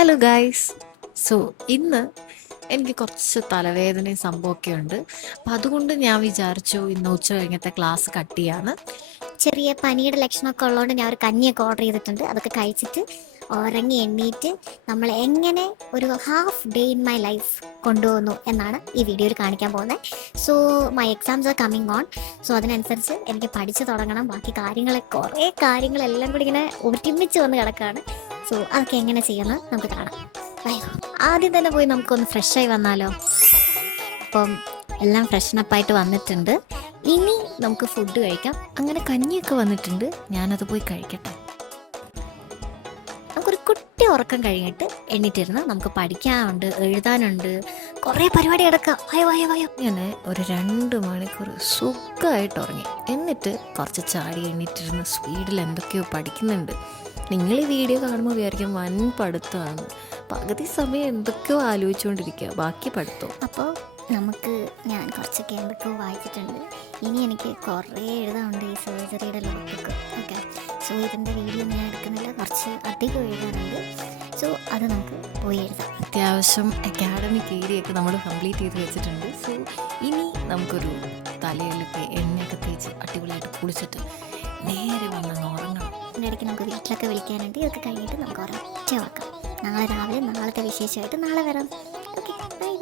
Hello guys. So ഇന്ന് എനിക്ക് കുറച്ച് തലവേദനയും സംഭവമൊക്കെ ഉണ്ട്. അപ്പം അതുകൊണ്ട് ഞാൻ വിചാരിച്ചു ഇന്ന് ഉച്ച കഴിഞ്ഞത്തെ ക്ലാസ് കട്ട് ചെയ്യാന്ന്. ചെറിയ പനിയുടെ ലക്ഷണമൊക്കെ ഉള്ളതുകൊണ്ട് ഞാൻ ഒരു കഞ്ഞിയൊക്കെ ഓർഡർ ചെയ്തിട്ടുണ്ട്. അതൊക്കെ കഴിച്ചിട്ട് ഉറങ്ങി എണ്ണീറ്റ് നമ്മൾ എങ്ങനെ ഒരു half day in my life കൊണ്ടുപോകുന്നു എന്നാണ് ഈ വീഡിയോയിൽ കാണിക്കാൻ പോകുന്നത്. So my exams are coming on. So അതിനനുസരിച്ച് എനിക്ക് പഠിച്ചു തുടങ്ങണം. ബാക്കി കുറേ കാര്യങ്ങളെല്ലാം കൂടി ഇങ്ങനെ ഒരുമിച്ച് വന്ന് കിടക്കുകയാണ്. സോ അതൊക്കെ എങ്ങനെ ചെയ്യുന്നത് നമുക്ക് കാണാം. ആദ്യം തന്നെ പോയി നമുക്കൊന്ന് ഫ്രഷായി വന്നാലോ. അപ്പം എല്ലാം ഫ്രഷനപ്പായിട്ട് വന്നിട്ടുണ്ട്. ഇനി നമുക്ക് ഫുഡ് കഴിക്കാം. അങ്ങനെ കഞ്ഞിയൊക്കെ വന്നിട്ടുണ്ട്, ഞാനത് പോയി കഴിക്കട്ടെ. നമുക്കൊരു കുട്ടി ഉറക്കം കഴിഞ്ഞിട്ട് എണ്ണീറ്റിരുന്ന് നമുക്ക് പഠിക്കാനുണ്ട്, എഴുതാനുണ്ട്, കുറേ പരിപാടി കിടക്കാം. വയോ. ഞാൻ ഒരു 2 മണിക്കൂർ സുഖമായിട്ട് ഉറങ്ങി. എന്നിട്ട് കുറച്ച് ചാടി എണ്ണീറ്റിരുന്ന് സ്പീഡിൽ എന്തൊക്കെയോ പഠിക്കുന്നുണ്ട്. നിങ്ങൾ ഈ വീഡിയോ കാണുമ്പോൾ വിചാരിക്കും വൻ പഠിത്തമാണ്. പകുതി സമയം എന്തൊക്കെയോ ആലോചിച്ചുകൊണ്ടിരിക്കുക, ബാക്കി പഠിത്തം. അപ്പോൾ ഞാൻ കുറച്ചൊക്കെ എന്തൊക്കെയോ വായിച്ചിട്ടുണ്ട്. ഇനി എനിക്ക് കുറേ എഴുതാനുണ്ട് ഈ സർജറിയുടെ ലോഗിക്ക്. ഓക്കെ, സോ ഇതിൻ്റെ വീഡിയോ ഞാൻ എടുക്കുന്നില്ല, കുറച്ച് അധികം എഴുതാനുണ്ട്. സോ അത് നമുക്ക് പോയി എഴുതാം. അത്യാവശ്യം അക്കാഡമിക് ഏരിയയൊക്കെ നമ്മൾ കംപ്ലീറ്റ് ചെയ്ത് വെച്ചിട്ടുണ്ട്. സോ ഇനി നമുക്കൊരു തലയിലൊക്കെ എണ്ണയൊക്കെ തേച്ച് അടിപൊളിയായിട്ട് കുളിച്ചിട്ട് നേരെ വന്നങ്ങ് ഉറങ്ങണം. ഇതിനിടയ്ക്ക് നമുക്ക് വീട്ടിലൊക്കെ വിളിക്കാനുണ്ട്. ഇതൊക്കെ കഴിഞ്ഞിട്ട് നമുക്ക് ഒരൊറ്റ വെക്കാം. നാളെ രാവിലെ നാളത്തെ വിശേഷമായിട്ട് നാളെ വരാം. Okay, by.